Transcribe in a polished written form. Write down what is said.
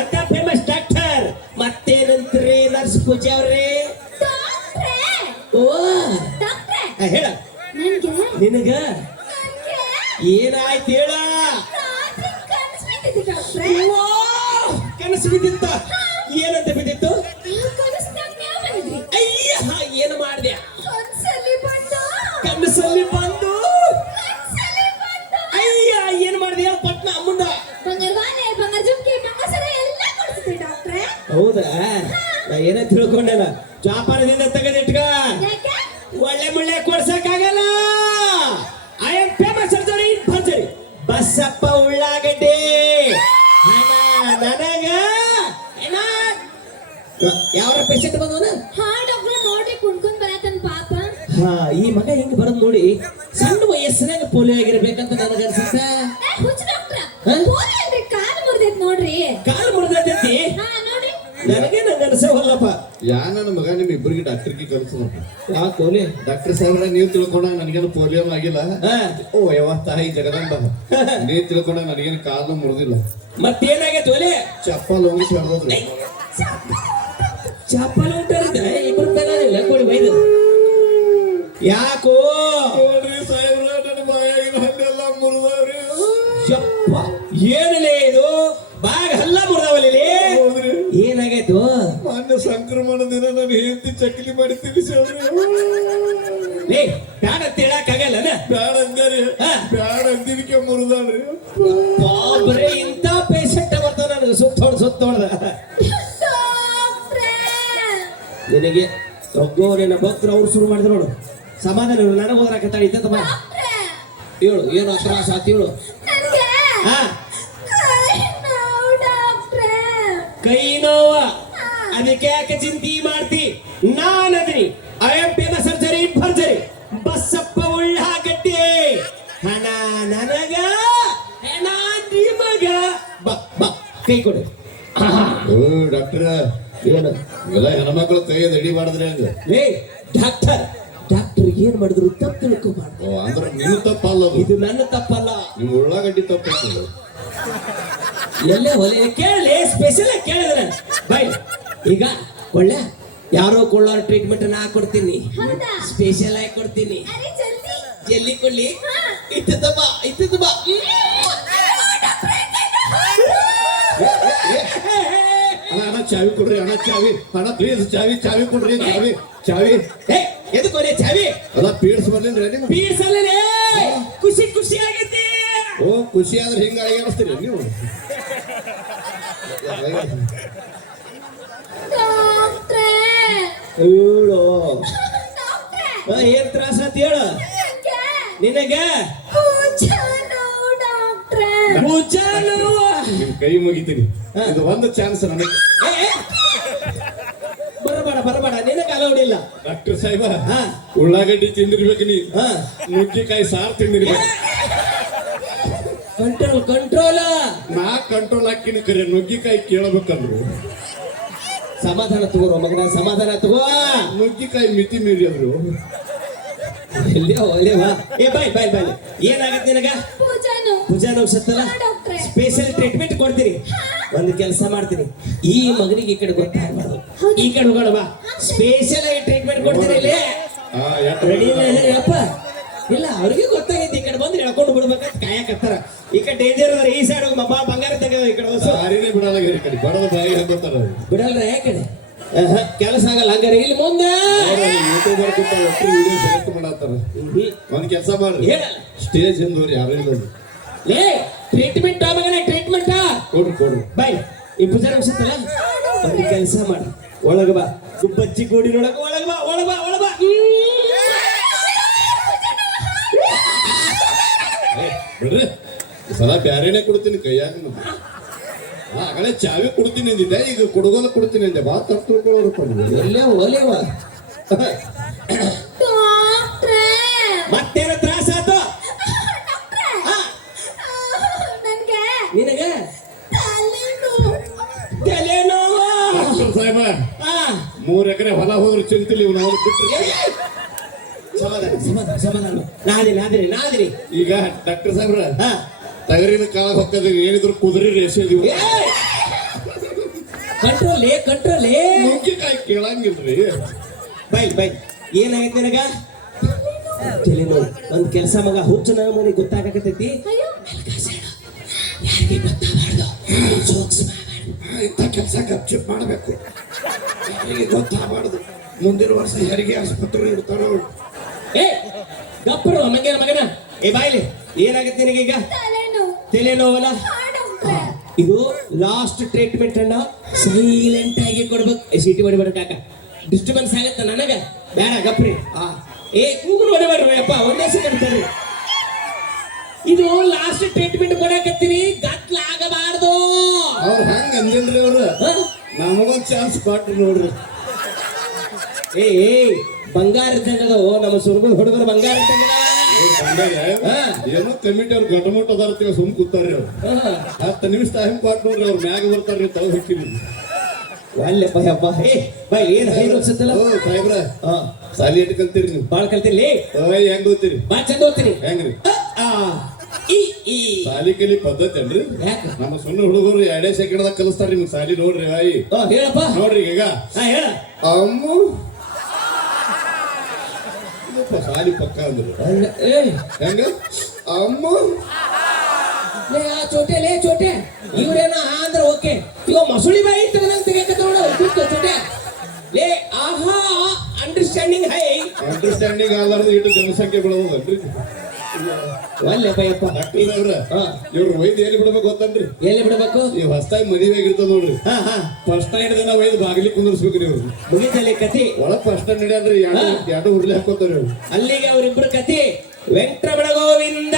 ಅಂತ famous doctor ಮತ್ತೇನಂತ್ರಿ nurse ಪೂಜಾ ಅವ್ರಿ ಓ ಹೇಳ ನಿನಗ ಏನಾಯ್ತು ಹೇಳ ಕನಸು ಬಿದ್ದಿತ್ತ ಏನಂತ ಬಿದ್ದಿತ್ತು ಅಯ್ಯ ಏನು ಮಾಡಿದೆ ಕನಸಲ್ಲಿ ಬಂದು ಅಯ್ಯ ಏನು ಮಾಡಿದೆ ಪಟ್ನ ಮುಂದ ಹೌದಾ ನಾ ಏನ ತಿಳ್ಕೊಂಡೇನ ಜಾಪಾನದಿಂದ ತೆಗೆದಿಟ್ಕ ಒಳ್ಳೆ ಮುಳ್ಳೆ ಕೊಡ್ಸಕ್ಕಾಗಲ್ಲ ಐ ಆಮ್ ಫೇಮಸ್ ಸರ್ಜರಿ ಭರ್ಜರಿ ಬಸಪ್ಪ ಉಳ್ಳಾಗಡ್ಡೆ ನನಗ ಯಾವ ಪೇಷಂಟ್ ಬಂದವನ ಈ ಮಗ ಹೆಂಗ್ ಬರೋದ್ ನೋಡಿ ಸಣ್ಣ ವಯಸ್ಸಿನಾಗ ಪೋಲಿಯೋ ಆಗಿರ್ಬೇಕಂತ ನನಗ ಅನ್ಸುತ್ತೆ ಕಾಲು ಮುರಿದೈತಿ ನನಗೆ ನಂಗೆ ಅನ್ಸವಲ್ಲಪ್ಪ ನನ್ನ ಮಗ ನಿಮ್ ಇಬ್ಬರಿಗೆ ಡಾಕ್ಟರ್ಗೆ ಕಲ್ಸೋಣ ಯಾಕೋಲಿ ಡಾಕ್ಟರ್ ಸಾಹೇಬ್ರ ನೀವು ತಿಳ್ಕೊಂಡಾಗ ನನಗೇನು ಪೋಲಿಯೋ ಆಗಿಲ್ಲ ಓ ಯಾವ ತಾಯಿ ಜಗದಂಬ ನೀವ್ ತಿಳ್ಕೊಂಡಾಗ ನನಗೇನು ಕಾಲು ಮುರಿದಿಲ್ಲ ಮತ್ತೇನಾಗೈತೆ ಒಲೆ ಚಪ್ಪಲ್ ಹೋಗಿ ಹೊಡೆದ್ರಿ ಚಪ್ಪಲ್ ಉಂಟಾರಿದ್ದ ಇಬ್ರು ತಗೋದಿಲ್ಲ ಕೊಡಿ ಬೈದು ಯಾಕೋ ನೋಡ್ರಿ ಸಾಹೇಬ್ರ ನನ್ನ ಬಾಯಾಗಿನ ಹಲ್ಲೆಲ್ಲ ಮುರಿದವ್ರಿ ಯಪ್ಪ ಏನಿಲ್ಲ ಇದು ಬಾಗ ಹಲ್ಲ ಮುರಿದವಲ್ಲಿ ಏನಾಗೈತು ಮೊನ್ನೆ ಸಂಕ್ರಮಣ ದಿನ ನಾನು ಹೆಂಡತಿ ಚಕ್ಲಿ ಮಾಡಿ ತಿಳಿಸವ್ರಿ ಬ್ಯಾಡ ಅಂತ ಹೇಳಕ್ಕಾಗಲ್ಲ ಬ್ಯಾಡ ಅಂದಾರಿ ಬ್ಯಾಡ ಅಂದಿನಕ್ಕೆ ಮುರಿದಾಳ್ರಿ ಬಾಬ್ರೆ ಇಂಥ ಪೇಷಂಟ್ ಬರ್ತಾವ ನನಗೆ ಸುತ್ತೋಡ್ದ ನಿನಗೆ ಒಬ್ಬ ನಿನ್ನ ಭಕ್ತರು ಅವ್ರು ಶುರು ಮಾಡಿದ್ರು ನೋಡು ಸಮಾಧಾನ ನನಗೆ ಹೋದ್ರಾಕತ್ತಾಳ ಇದ್ದಮ್ಮ ಹೇಳು ಏನು ತ್ರಾಸ ಆತ ಹೇಳು ಕೈ ನೋವ ಅದಕ್ಕೆ ಯಾಕೆ ಚಿಂತೆ ಮಾಡ್ತಿ ನಾನದಿನಿ ಐ ಆಮ್ ಫೇಮಸ್ ಸರ್ಜರಿ ಭರ್ಜರಿ ಬಸಪ್ಪ ಉಳ್ಳಾಗಡ್ಡೆ ಹಣ ನನಗ ಹೆಣ ನಿಮಗ ಬಾ ಬಾ ಕೈ ಕೊಡು ಡಾಕ್ಟರ್ ಏನು ಎಲ್ಲ ಹೆಣ್ಮಕ್ಳು ಕೈ ಅಡಿ ಮಾಡಿದ್ರೆ ಹಂಗ ಲೇ ಡಾಕ್ಟರ್ ಏನ್ ಮಾಡಿದ್ರು ತಪ್ಪು ತಿಳ್ಕೊಬಾರ್ದು ಅಂದ್ರೆ ನಿಮ್ ತಪ್ಪಲ್ಲ ಇದು ನನ್ನ ತಪ್ಪಲ್ಲ ನಿಮ್ ಉಳ್ಳಾಗಡ್ಡಿ ತಪ್ಪ ಎಲ್ಲೇ ಹೊಲೆ ಕೇಳಲಿ ಸ್ಪೆಷಲ್ ಕೇಳಿದ್ರೆ ಬೈ ಈಗ ಒಳ್ಳೆ ಯಾರೋ ಕೊಳ್ಳೋರ ಟ್ರೀಟ್ಮೆಂಟ್ ನಾ ಕೊಡ್ತೀನಿ ಸ್ಪೆಷಲ್ ಆಗಿ ಕೊಡ್ತೀನಿ ಜಲ್ದಿ ಕೊಡ್ಲಿ ಇತ್ತದ ಬಾ ಅಣ್ಣ ಚಾವಿ ಕೊಡ್ರಿ ಅಣ್ಣ ಪ್ಲೀಸ್ ಚಾವಿ ಕೊಡ್ರಿ ಚಾವಿ ಎದಕ್ಕೆ ಚಾವಿ ಅಲ್ಲ ಪೀಡ್ಸ್ ಬರ್ಲಿಲ್ರಿ ನಿಮ್ ಪೀಡ್ಸಲ್ಲೇ ಖುಷಿ ಆಗೈತಿ ಓ ಖುಷಿ ಆದ್ರೆ ಹಿಂಗ ಅಳಿಸ್ತೀರಿ ನೀವು ಹೇಳು ಏನ್ ತ್ರಾಸ ಅಂತ ಹೇಳು ನಿನಗ ನಿಮ್ ಕೈ ಮುಗಿತೀನಿ ಇದು ಒಂದು ಚಾನ್ಸ್ ನನಗೆ ಬರಬೇಡ ನಿನಗ ಅಲೌಡಿಲ್ಲ ಡಾಕ್ಟರ್ ಸಾಹೇಬ ಉಳ್ಳಾಗಡ್ಡಿ ತಿಂದಿರ್ಬೇಕು ನೀ ನುಗ್ಗಿಕಾಯಿ ಸಾರು ತಿಂದಿರ್ಬೇಕು ಕಂಟ್ರೋಲ್ ನಾ ಕಂಟ್ರೋಲ್ ಹಾಕಿನ ಕರೆ ನುಗ್ಗಿಕಾಯಿ ಕೇಳಬೇಕಂದ್ರು ಸಮಾಧಾನ ತಗೋರೋ ಮಗನ ಸಮಾಧಾನ ತಗೋ ನುಗ್ಗಿಕಾಯಿ ಮಿತಿ ಮೀರಿ ಅಂದ್ರು ಬಾಯ್ ಏನಾಗತ್ತೆ ನಿನಗ ಪೂಜಾನು ಸತ್ತಲ್ಲ ಸ್ಪೆಷಲ್ ಟ್ರೀಟ್ಮೆಂಟ್ ಕೊಡ್ತೀನಿ ಒಂದು ಕೆಲಸ ಮಾಡ್ತೀನಿ ಈ ಮಗನಿಗೆ ಈ ಕಡೆ ಗೊತ್ತಾಗಬಾರ್ದು ಈ ಕಡೆ ಹೋಗೋಣ ಬಾ ಸ್ಪೆಷಲ್ ಆಗಿ ಟ್ರೀಟ್ಮೆಂಟ್ ಕೊಡ್ತೀನಿ ಇಲ್ಲಿ ರೆಡಿ ಅಪ್ಪ ಇಲ್ಲ ಅವ್ರಿಗೆ ಗೊತ್ತಾಗೈತಿ ಈ ಕಡೆ ಬಂದ್ರೆ ಹೇಳ್ಕೊಂಡು ಬಿಡ್ಬೇಕಂತ ಕಾಯಕತ್ತಾರ ಈ ಕಡೆ ಡೇಂಜರ್ ಅದ ಈ ಸೈಡ್ ಹೋಗಮ್ಮ ಬಂಗಾರ ತೆಗೆದ ಈ ಕಡೆ ಸಾರಿನೇ ಬಿಡಲ್ಲ ಈ ಕಡೆ ಬಡದ ಬಾಯಿ ಹೇಳ್ತಾರ ಬಿಡಲ್ರ ಯಾ ಕಡೆ ಕೆಲಸ ಆಗಲ್ಲ ಹಂಗಾರೆ ಇಲ್ಲಿ ಮುಂದೆ ಯೂಟ್ಯೂಬರ್ ವಿಡಿಯೋ ಸೆಲೆಕ್ಟ್ ಮಾಡತ್ತಾರ ಒಂದ್ ಕೆಲಸ ಮಾಡ್ರಿ ಸ್ಟೇಜ್ ಹಿಂದೂರಿ ಯಾರು ಇಲ್ಲ ಲೇ ಟ್ರೀಟ್ಮೆಂಟ್ ಮಗನ ಟ್ರೀಟ್ಮೆಂಟ್ ಕೊಡ್ರಿ ಬಾಯ್ ಈ ಪೂಜಾರ ಅನ್ಸುತ್ತಲ್ಲ ಒಂದು ಕೆಲಸ ಮಾಡಿ ಒಳಗ ಬಾ ಗುಬ್ಬಚ್ಚಿ ಗೂಡಿನೊಳಗ ಒಳಗ ಬಾ ಬಿಡ್ರಿ ಸಲ ಬ್ಯಾರೇನೆ ಕೊಡ್ತೀನಿ ಕೈಯಾಗ ಆಗಲೇ ಚಾವಿ ಕೊಡ್ತೀನಿ ಅಂದಿದ್ದೆ ಈಗ ಕೊಡಗೋದ ಕೊಡ್ತೀನಿ ಅಂದೆ ಬಾ ತಪ್ಪು ತಿಳ್ಕೊಳ್ಳೋರು ಎಲ್ಲೇ ಒಲೆವ ಮತ್ತೇನ ತ್ರಾಸ ಆತು ನಿನಗೆ ಸಾಹೇಬ 3 ಎಕರೆ ಹೊಲ ಹೋದ್ರು ಚಿಂತಿಲಿ ನಾವು ಬಿಟ್ರಿ ಸಮಾಧಾನ ನಾದಿರಿ ಈಗ ಡಾಕ್ಟರ್ ಸಾಹೇಬ್ರ ತಗರಿನ ಕಾಲ ಹೊಕ್ಕದ ಏನಿದ್ರು ಕುದುರೆ ರೇಷೆ ಕಂಟ್ರೋಲ್ ನುಗ್ಗಿಕಾಯಿ ಕೇಳಂಗಿಲ್ರಿ. ಬೈ ಏನಾಗೈತಿ ನಿನಗ ತಲೆನೋವು. ಒಂದ್ ಕೆಲಸ ಮಗ ಹುಚ್ಚು ನಮಗೆ ಗೊತ್ತಾಗತೈತಿ, ಯಾರಿಗೆ ಗೊತ್ತಾಗಬಾರ್ದು, ಜೋಕ್ಸ್ ಇಂಥ ಕೆಲಸ ಗಪ್ಚಿಪ್ ಮಾಡಬೇಕು, ಯಾರಿಗೆ ಗೊತ್ತಾಗಬಾರ್ದು. ಮುಂದಿನ ವರ್ಷ ಹೆರಿಗೆ ಆಸ್ಪತ್ರೆ ಇರ್ತಾರೋ. ಏ ಗಪ್ಪರು ಮಗನ ಏ ಬಾಯ್ಲಿ ಏನಾಗತ್ತೆ ನಿನಗೆ ಈಗ? ತಲೆನೋವಲ್ಲ, ಇದು ಲಾಸ್ಟ್ ಟ್ರೀಟ್ಮೆಂಟ್ ಅನ್ನ ಸೈಲೆಂಟ್ ಆಗಿ ಕೊಡ್ಬೇಕು. ಸಿಟಿ ಹೊಡಿಬೇಡ ಕಾಕ, ಡಿಸ್ಟರ್ಬೆನ್ಸ್ ಆಗತ್ತ ನನಗ ಬೇಡ ಗಪ್ರಿ. ಏ ಕೂಗುರು ಹೊಡಿಬೇಡ್ರಿ ಅಪ್ಪ, ಒಂದೇ ಸೆಕೆಂಡ್ ತರ್ರಿ. ಇದು ಲಾಸ್ಟ್ ಟ್ರೀಟ್ಮೆಂಟ್ ಕೊಡಕತ್ತೀರಿ, ಗತ್ಲಾಗಬಾರ್ದು. ಅವ್ರು ಹಂಗ ಅಂದಿಲ್ರಿ ಅವ್ರು, ನಮಗೊಂದ್ ಚಾನ್ಸ್ ಕೊಟ್ರು ನೋಡ್ರಿ. ಏ ಬಂಗಾರ ಇದ್ದಂಗದ ನಮ್ಮ ಸುರ್ಗುಲ್ ಹುಡುಗರು ಬಂಗಾರ ಇದ್ದಂಗದ. ಏನೋ ಕಮಿಟಿ ಅವ್ರು ಗಟಮುಟ್ ಅದಾರ್ತೀವ ಸುಮ್ ಕೂತಾರ್ರಿ ಅವ್ರು. 10 ನಿಮಿಷ ಟೈಮ್ ಕೊಟ್ಟು ನೋಡ್ರಿ, ಅವ್ರು ಮ್ಯಾಗ ಬರ್ತಾರ್ರಿ, ತಗ ಹಾಕಿರಿ. ಅಲ್ಲಪ್ಪ ಯಪ್ಪ. ಏ ಬೈ ಏನ್ ಹೇಳಿ ಅನ್ಸುತ್ತಲ್ಲ ಸಾಹೇಬ್ರ, ಸಾಲಿ ಎಟ್ ಕಲ್ತೀರಿ ನೀವು? ಬಾಳ್ ಕಲ್ತಿರ್ಲಿ. ಹೆಂಗ್ ಓದ್ತೀರಿ? ಬಾ ಚಂದ ಓದ್ತೀನಿ. ಹೆಂಗ್ರಿ? ಈ ಸಾಲಿ ಕಲಿ ಪದ್ಧತಿ ಅನ್ರಿ. ನಮ್ಮ ಸಣ್ಣ ಹುಡುಗರು 2 ಸೆಕೆಂಡ್ದಾಗ ಕಲಿಸ್ತಾರ ನಿಮ್ಗೆ ಸಾಲಿ. ನೋಡ್ರಿ ಆಯಿ ಹೇಳಪ್ಪ, ನೋಡ್ರಿ ಈಗ ಹೇಳ. ಅಮ್ಮ ಸಾಲಿ ಪಕ್ಕ ಅಂದ್ರು ಹೆಂಗ? ಅಮ್ಮ ಚೋಟೆ ಇವ್ರೇನ ಅಂದ್ರೆ ಓಕೆ. ಇವ ಮಸುಳಿ ಬಾಯಿ ತೆಗೆಕ ಚೋಟೆ ಲೇ. ಆಹಾ ಅಂಡರ್ಸ್ಟ್ಯಾಂಡಿಂಗ್ ಹೈ. ಅಂಡರ್ಸ್ಟ್ಯಾಂಡಿಂಗ್ ಆಲಾರ್ದು ಇಟ್ಟು ಜನಸಂಖ್ಯೆ ಬೆಳೋದಲ್ರಿ. ಒಳ್ಳೆಪ್ಪ ಇವ್ರು ವೈದ್ಯ ಎಲ್ಲಿ ಬಿಡ್ಬೇಕು ಗೊತ್ತನ್ರಿ? ಎಲ್ಲಿ ಬಿಡ್ಬೇಕು? ಈ ಹೊಸದಾಗಿ ಮದುವೆ ಆಗಿರ್ತದ ನೋಡ್ರಿ, ಫಸ್ಟ್ ನೈಟ್ ದಿನ ವೈದ್ ಬಾಗಿಲಿ ಕುಂದರ್ಸ್ಬೇಕ್ರಿ ಅವ್ರು. ಮುಗಿತಲ್ಲಿ ಕತಿ ಒಳಗ್ ಫಸ್ಟ್ ನಡಿ ಅಂದ್ರೆ ಎರಡು ಉರ್ಲಿ ಹಾಕೋತಾರ. ಅಲ್ಲಿಗೆ ಅವ್ರಿಬ್ರು ಕತಿ ವೆಂಕಟರಮಣ ಗೋವಿಂದ.